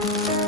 감사합니다.